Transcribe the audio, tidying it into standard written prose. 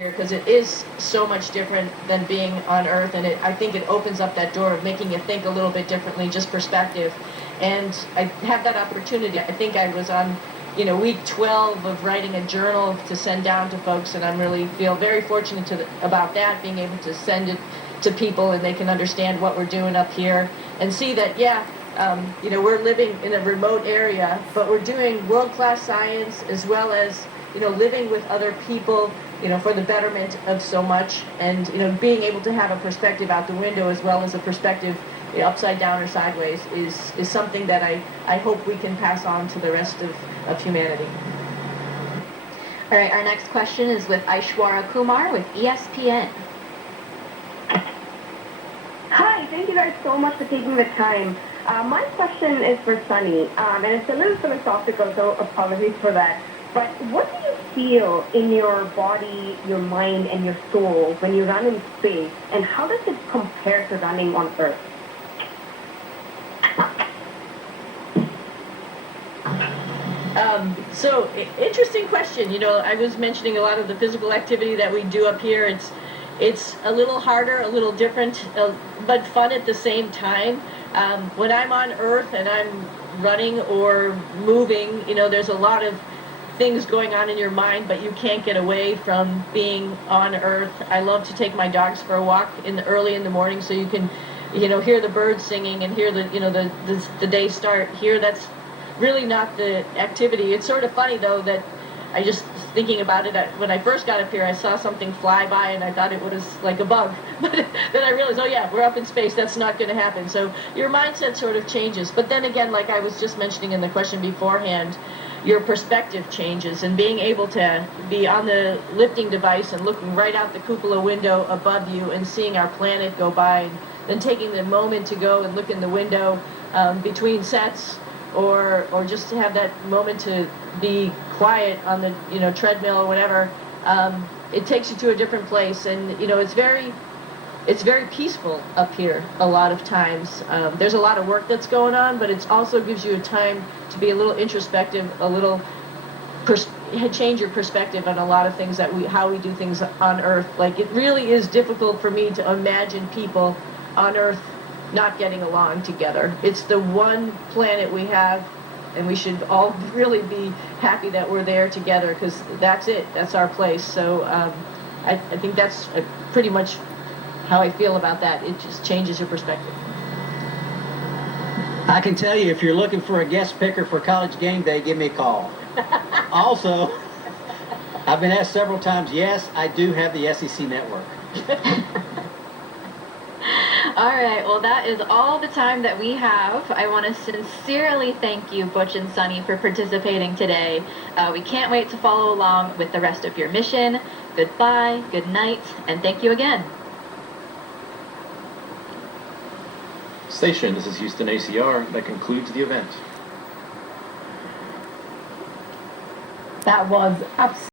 because it is so much different than being on Earth, and I think it opens up that door of making you think a little bit differently, just perspective. And I had that opportunity. I think I was on, week 12 of writing a journal to send down to folks, and I really feel very fortunate about that, being able to send it to people and they can understand what we're doing up here and see that, we're living in a remote area, but we're doing world-class science as well as, living with other people, for the betterment of so much, and being able to have a perspective out the window as well as a perspective upside down or sideways is something that I hope we can pass on to the rest of humanity. All right, our next question is with Aishwarya Kumar with ESPN. Hi, thank you guys so much for taking the time. My question is for Sunny, and it's a little philosophical, so apologies for that. But what do you feel in your body, your mind, and your soul when you run in space, and how does it compare to running on Earth? Interesting question. I was mentioning a lot of the physical activity that we do up here. It's a little harder, a little different, but fun at the same time. When I'm on Earth and I'm running or moving, there's a lot of things going on in your mind, but you can't get away from being on Earth. I love to take my dogs for a walk early in the morning, so you can, hear the birds singing and hear the day start here. That's really not the activity. It's sort of funny though that I just thinking about it, when I first got up here, I saw something fly by and I thought it was like a bug. But then I realized, oh yeah, we're up in space. That's not going to happen. So your mindset sort of changes. But then again, like I was just mentioning in the question beforehand, your perspective changes, and being able to be on the lifting device and looking right out the cupola window above you and seeing our planet go by, and then taking the moment to go and look in the window between sets, or just to have that moment to be quiet on the treadmill or whatever, it takes you to a different place, and it's very peaceful up here a lot of times. There's a lot of work that's going on, but it also gives you a time to be a little introspective, a little change your perspective on a lot of things how we do things on Earth. Like, it really is difficult for me to imagine people on Earth not getting along together. It's the one planet we have, and we should all really be happy that we're there together, because that's it. That's our place. So I think that's pretty much how I feel about that. It just changes your perspective. I can tell you, if you're looking for a guest picker for College Game Day, give me a call. Also, I've been asked several times, yes, I do have the SEC network. All right, well, that is all the time that we have. I want to sincerely thank you, Butch and Sunny, for participating today. We can't wait to follow along with the rest of your mission. Goodbye, good night, and thank you again. Station, this is Houston ACR. That concludes the event. That was absolutely